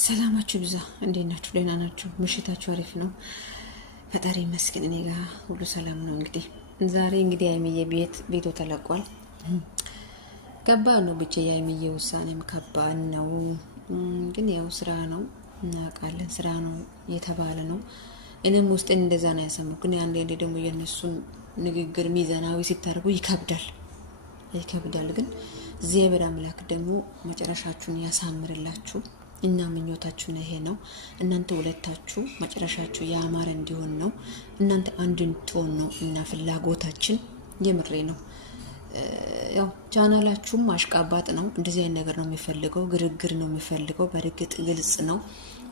ሰላማችሁ ብዛ እንዴት ናችሁ? ደህና ናችሁ? ምሽታችሁ አሪፍ ነው? ፈጣሪ ይመስገን እኔ ጋር ሁሉ ሰላም ነው። ዛሬ አይሚዬ ቤቱ ተለቋል። ከባድ ነው ብቻ የአይሚዬ ውሳኔም ከባድ ነው። ግን ያው ስራ ነው እናውቃለን፣ ስራ ነው የተባለ ነው። እኔም ውስጤን እንደዛ ነው ያሰማው። ግን አንዴ ደግሞ የነሱን ንግግር ሚዛናዊ ሲታርጉ ይከብዳል። ግን እግዚአብሔር አምላክ ደግሞ መጨረሻችሁን ያሳምርላችሁ እና ምኞታችሁ ይሄ ነው። እናንተ ሁለታችሁ መጨረሻችሁ ያማረ እንዲሆን ነው። እናንተ አንድ እንድትሆኑ ነው እና ፍላጎታችን የምሬ ነው። ያው ቻናላችሁም አሽቃባጥ ነው። እንደዚህ አይነት ነገር ነው የሚፈልገው፣ ግርግር ነው የሚፈልገው። በርግጥ ግልጽ ነው።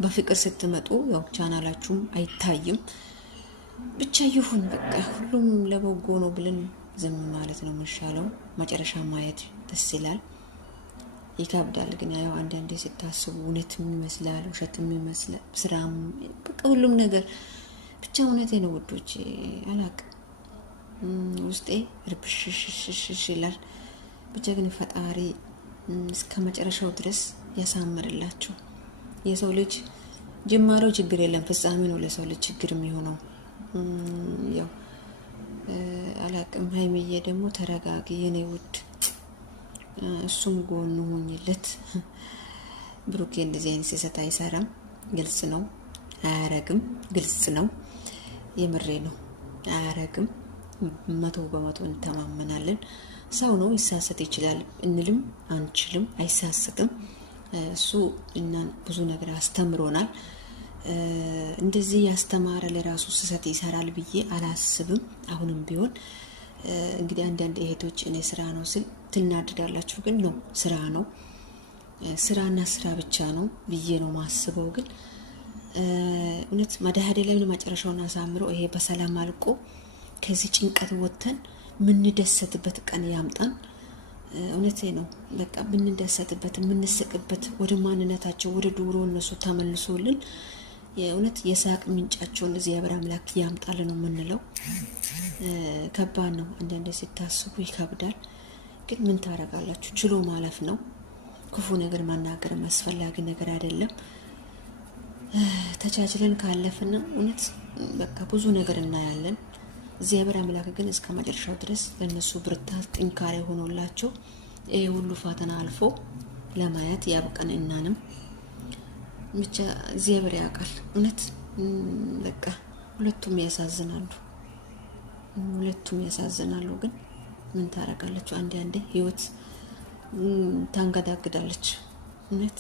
በፍቅር ስትመጡ ያው ቻናላችሁም አይታይም። ብቻ ይሁን በቃ ሁሉም ለበጎ ነው ብለን ዝም ማለት ነው የሚሻለው። መጨረሻ ማየት ደስ ይላል። ይከብዳል ግን ያው አንዳንዴ ሲታስቡ እውነትም ይመስላል ውሸትም ይመስላል። ስራም በቃ ሁሉም ነገር ብቻ እውነቴ ነው ውዶች። አላቅ ውስጤ ርብሽሽሽሽ ይላል። ብቻ ግን ፈጣሪ እስከ መጨረሻው ድረስ ያሳምርላችሁ። የሰው ልጅ ጅማሬው ችግር የለም፣ ፍጻሜ ነው ለሰው ልጅ ችግር የሚሆነው። ያው አላቅም። ሀይሚዬ ደግሞ ተረጋጊ የኔ ውድ፣ እሱም ጎን ሆኝለት። ብሩኬ እንደዚህ አይነት ስህተት አይሰራም። ግልጽ ነው፣ አያረግም። ግልጽ ነው፣ የምሬ ነው፣ አያረግም። 100% እንተማመናለን። ሰው ነው፣ ይሳሰት ይችላል እንልም አንችልም። አይሳሰትም። እሱ እና ብዙ ነገር አስተምሮናል። እንደዚህ ያስተማረ ለራሱ ስህተት ይሰራል ብዬ አላስብም። አሁንም ቢሆን አንዳንድ እህቶች እኔ ስራ ነው ስል ትናደዳላችሁ። ግን ነው ስራ ነው፣ ስራና ስራ ብቻ ነው ብዬ ነው ማስበው። ግን እውነት መድኃኔዓለም መጨረሻውን አሳምሮ ይሄ በሰላም አልቆ ከዚህ ጭንቀት ወጥተን ምንደሰትበት ቀን ያምጣን። እውነቴ ነው። በቃ ምንደሰትበት ምንስቅበት፣ ወደ ማንነታቸው ወደ ድሮ እነሱ ተመልሶልን የእውነት የሳቅ ምንጫቸውን እግዚአብሔር አምላክ ያምጣል ነው የምንለው። ከባድ ነው አንዳንዴ ሲታስቡ ይከብዳል። ግን ምን ታረጋላችሁ? ችሎ ማለፍ ነው። ክፉ ነገር ማናገር አስፈላጊ ነገር አይደለም። ተቻችለን ካለፍና እውነት በቃ ብዙ ነገር እናያለን። እግዚአብሔር አምላክ ግን እስከ መጨረሻው ድረስ ለነሱ ብርታት ጥንካሬ ሆኖላቸው ይሄ ሁሉ ፈተና አልፎ ለማየት ያብቀን። እናንም ብቻ እግዚአብሔር ያውቃል። እውነት በቃ ሁለቱም ያሳዝናሉ። ግን ምን ታረጋላችሁ? አንዴ ህይወት ታንገዳግዳለች እውነት